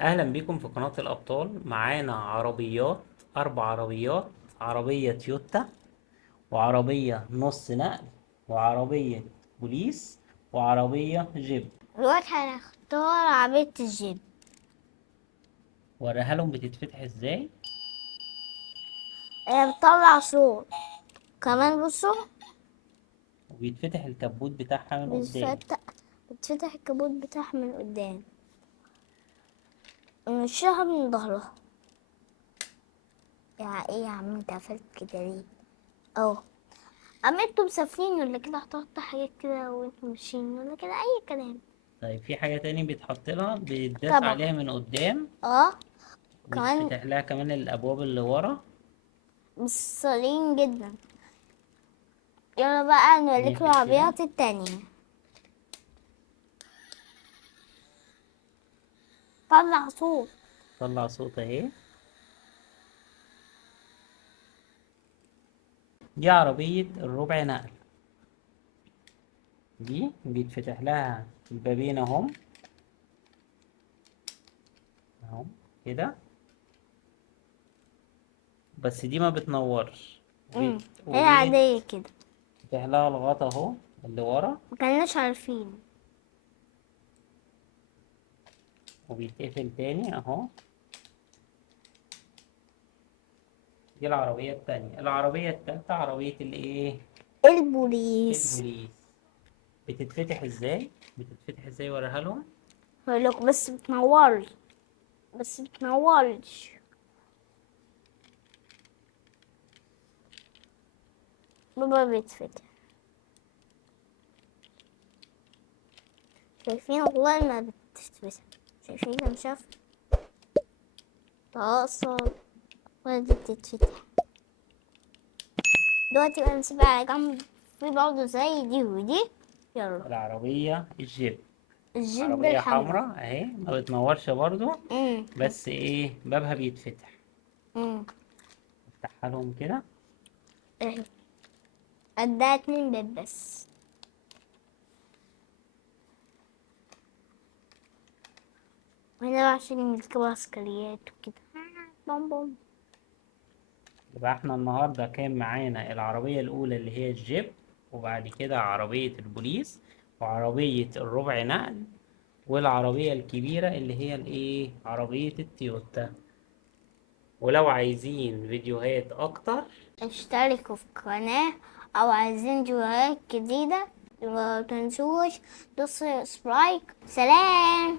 اهلا بيكم في قناة الابطال. معانا عربيات، 4 عربيات: عربية تويوتا، وعربية نص نقل، وعربية بوليس، وعربية جيب. دلوقتي هنختار عربية الجيب. وريها لهم بتتفتح ازاي. هي بتطلع صوت كمان، بصوا. وبيتفتح الكبوت بتاعها من قدام. بتفتح الكبوت بتاعها من قدام، ونشها من ظهرها. يا ايه يا عم، انت قفلت كده ليه؟ اه. اما انتوا مسافرين ولا كده هتحطوا حاجات كده وانتوا ماشيين ولا كده اي كلام؟ طيب في حاجة تاني بيتحط لها، بيتداس طبعا. عليها من قدام. اه. كمان وبيتفتح لها كمان الابواب اللي ورا. مصرين جدا. يلا بقى نوريكم نقفل كده. العربيات التانية. طلع صوت. طلع صوت اهي. دي عربية الربع نقل. دي بيتفتح لها البابين اهم، اهو كده. بس دي ما بتنورش. هي وايه، عادية كده. فتح لها الغطا اهو اللي ورا. مكناش عارفين. وبيتقفل تاني اهو. دي العربية التانية. العربية التالتة عربية الايه، البوليس. البوليس. بتتفتح ازاي؟ بتتفتح ازاي وريها لهم. هقولك بس بتنورش. بابا بيتفتح. شايفين؟ والله ما بتتفتح. شايفين كم شاف تواصل ودي بتتفتح. دلوقتي بقى نسيبها على جنب. في برضه زي دي ودي. يلا. العربية الجيب. الجيب عربية الحمراء. حمراء اهي، ما بتنورش برضو. امم بس ايه، بابها بيتفتح. امم افتحها لهم كده. اهي. قدها 2 باب بس. وهنا بقى عشان يمسكوا عسكريات وكده. بوم بوم. يبقى احنا النهاردة كان معانا العربية الأولى اللي هي الجيب، وبعد كده عربية البوليس، وعربية الربع نقل، والعربية الكبيرة اللي هي الايه، عربية التويوتا. ولو عايزين فيديوهات أكتر، اشتركوا في القناة، او عايزين فيديوهات جديدة متنسوش دوسوا سبرايك. سلام.